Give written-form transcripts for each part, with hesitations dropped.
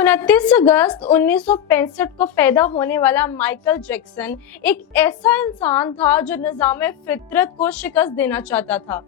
29 अगस्त 1965 को पैदा होने वाला माइकल जैक्सन एक ऐसा इंसान था जो निज़ाम फितरत को शिकस्त देना चाहता था।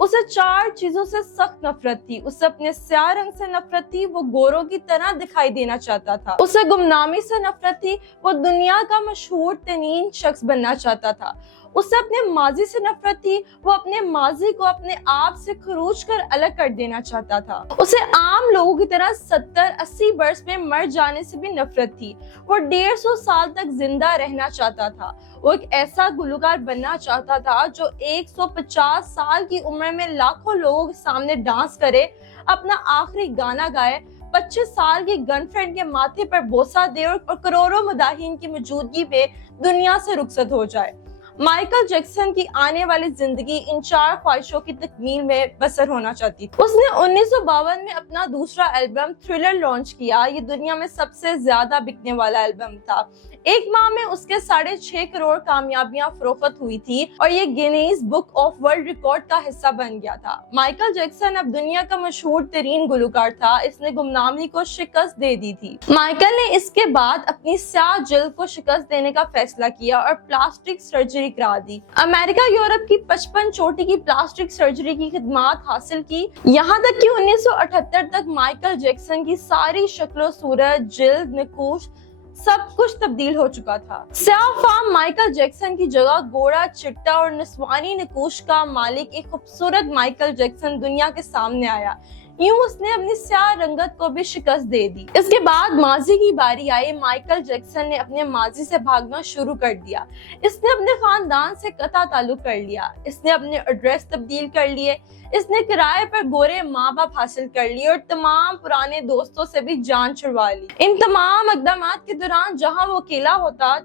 उसे 4 चीजों से सख्त नफरत थी। उसे अपने स्याह रंग से नफरत थी, वो गोरों की तरह दिखाई देना चाहता था। उसे गुमनामी से नफरत थी, वो दुनिया का मशहूर तरीन शख्स बनना चाहता था। उसे अपने माजी से नफरत थी, वो अपने माजी को अपने आप से खरोच कर अलग कर देना चाहता था। उसे आम लोगों की तरह 70-80 बरस में मर जाने से भी नफरत थी। वो 150 साल तक जिंदा रहना चाहता था। वो एक ऐसा गुलकार बनना चाहता था जो 150 साल की उम्र में लाखों लोगों के सामने डांस करे, अपना आखिरी गाना गाए, 25 साल की गर्लफ्रेंड के माथे पर बोसा दे और करोड़ों मुदाहिन की मौजूदगी में दुनिया से रुखसत हो जाए। माइकल जैक्सन की आने वाली जिंदगी इन 4 ख्वाहिशों की तकमील में बसर होना चाहती थी। उसने 1952 में अपना दूसरा एल्बम थ्रिलर लॉन्च किया। ये दुनिया में सबसे ज्यादा बिकने वाला एल्बम था। एक माह में उसके 6.5 करोड़ कामयाबियां फरोख्त हुई थी और ये Guinness book of world record का हिस्सा बन गया था। माइकल जैक्सन अब दुनिया का मशहूर तरीन गुलकार था। इसने गुमनामी को शिकस्त दे दी थी। माइकल ने इसके बाद अपनी स्याह जिल्द को शिकस्त देने का फैसला किया और प्लास्टिक सर्जरी करा दी। अमेरिका यूरोप की 55 चोटी की प्लास्टिक सर्जरी की खिदमात हासिल की। यहाँ तक कि 1978 तक माइकल जैक्सन की सारी शक्लो सूरत, जिल्द, नकूश सब कुछ तब्दील हो चुका था। स्याह फाम माइकल जैक्सन की जगह गोरा, चिट्टा और नस्वानी नकूश का मालिक एक खूबसूरत माइकल जैक्सन दुनिया के सामने आया। यूं उसने अपनी स्याह रंगत को भी शिकस्त दे दी। इसके बाद माजी की बारी आई। माइकल जैक्सन ने अपने माजी से भागना शुरू कर दिया। इसने अपने खानदान से कता ताल्लुक कर लिया। इसने अपने एड्रेस तब्दील कर लिए। इसने किराए पर गोरे माँ बाप हासिल कर लिए और तमाम पुराने दोस्तों से भी जान छुड़वा ली। इन तमाम इक़दामात के दौरान जहाँ वो अकेला होता,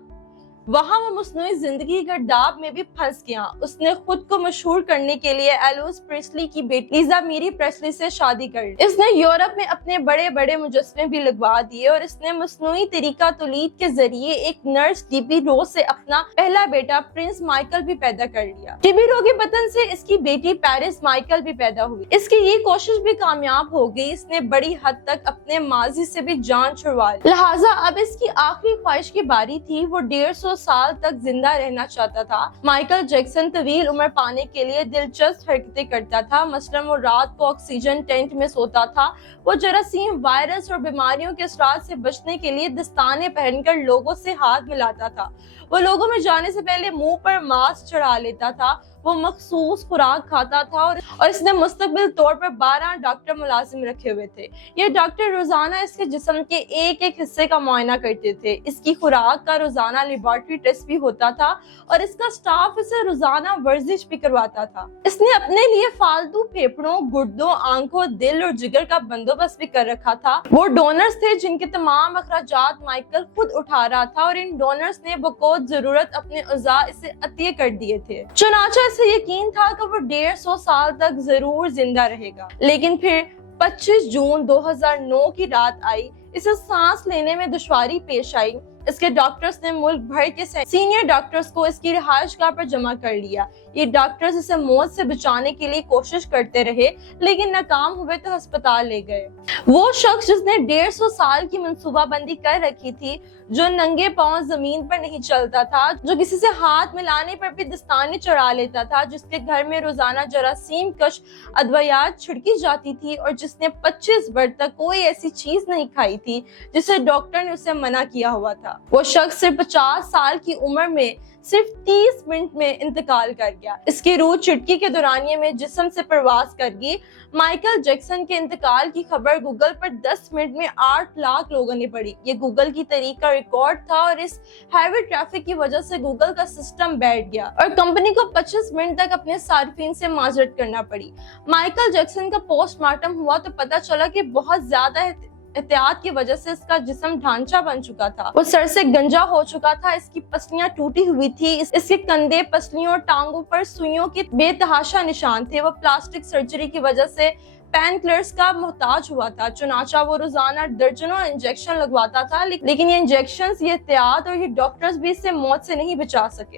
वहाँ वो मस्नूई जिंदगी के गिरदाब में भी फंस गया। उसने खुद को मशहूर करने के लिए एल्विस प्रेस्ली की बेटी लीजा मेरी प्रेस्ली से शादी कर ली। इसने यूरोप में अपने बड़े बड़े मुजस्समे भी लगवा दिए और इसने मस्नूई तरीका तौलीद के जरिए एक नर्स टीबी रो से अपना पहला बेटा प्रिंस माइकल भी पैदा कर लिया। टीबी रो के बतन से इसकी बेटी पेरिस माइकल भी पैदा हुई। इसकी ये कोशिश भी कामयाब हो गई। इसने बड़ी हद तक अपने माजी से भी जान छुड़वा ली। लिहाजा अब इसकी आखिरी ख्वाहिश की बारी थी। वो 150 साल तक जिंदा रहना चाहता था। माइकल जैक्सन तवील उम्र पाने के लिए दिलचस्प हरकतें करता था। मसलन वो रात को ऑक्सीजन टेंट में सोता था। वो जरासीम, वायरस और बीमारियों के असरात से बचने के लिए दस्ताने पहनकर लोगों से हाथ मिलाता था। वो लोगों में जाने से पहले मुंह पर मास्क चढ़ा लेता था। वो मखसूस खुराक खाता था और इसने मुस्तकिल तौर पर 12 डॉक्टर मुलाजिम रखे हुए थे। ये डॉक्टर रोजाना इसके जिस्म के एक एक हिस्से का मुआयना करते थे। इसकी खुराक का रोजाना लेबोरेटरी टेस्ट भी होता था और इसका स्टाफ इसे रोजाना वर्जिश भी करवाता था। इसने अपने लिए फालतू फेफड़ों, गुर्दों, आंखों, दिल और जिगर का बंदोबस्त भी कर रखा था। वो डोनर्स थे जिनके तमाम अखराजात माइकल खुद उठा रहा था और इन डोनर्स ने बकौत जरूरत अपने अज़ा इसे अतिये कर दिए थे। चुनांचे इसे यकीन था कि वो 150 साल तक जरूर जिंदा रहेगा। लेकिन फिर 25 जून 2009 की रात आई। इसे सांस लेने में दुश्वारी पेश आई। इसके डॉक्टर्स ने मुल्क भर के सीनियर डॉक्टर्स को इसकी रिहाइशगाह पर जमा कर लिया। ये डॉक्टर्स इसे मौत से बचाने के लिए कोशिश करते रहे, लेकिन नाकाम हुए तो अस्पताल ले गए। वो शख्स जिसने 150 साल की मंसूबाबंदी कर रखी थी, जो नंगे पांव जमीन पर नहीं चलता था, जो किसी से हाथ मिलाने पर भी दस्ताने चढ़ा लेता था, जिसके घर में रोजाना जरासीम कश अद्वियात छिड़की जाती थी और जिसने 25 वर्ष तक कोई ऐसी चीज नहीं खाई थी जिसे डॉक्टर ने उसे मना किया हुआ था। वो शख्स सिर्फ 50 साल की उम्र में सिर्फ 30 मिनट में इंतकाल कर गया। इसकी रूह चुटकी के दौरानिये में जिस्म से परवाज कर गई। माइकल जैक्सन के इंतकाल की खबर गूगल पर 10 मिनट में 8 लाख लोगों ने पढ़ी। ये गूगल की तारीख का रिकॉर्ड था और इस हैवी ट्रैफिक की वजह से गूगल का सिस्टम बैठ गया और कंपनी को 25 मिनट तक अपने सार्फिन से माजरत करना पड़ी। माइकल जैक्सन का पोस्टमार्टम हुआ तो पता चला कि बहुत ज्यादा एहतियात की वजह से इसका जिस्म ढांचा बन चुका था। वो सर से गंजा हो चुका था। इसकी पसलियां टूटी हुई थी। इसके कंधे, पसलियों और टांगों पर सुइयों के बेतहाशा निशान थे। वो प्लास्टिक सर्जरी की वजह से पेन किलर्स का मोहताज हुआ था। चुनाचा वो रोजाना दर्जनों इंजेक्शन लगवाता था, लेकिन ये इंजेक्शन, ये एहतियात और ये डॉक्टर्स भी इससे मौत से नहीं बचा सके।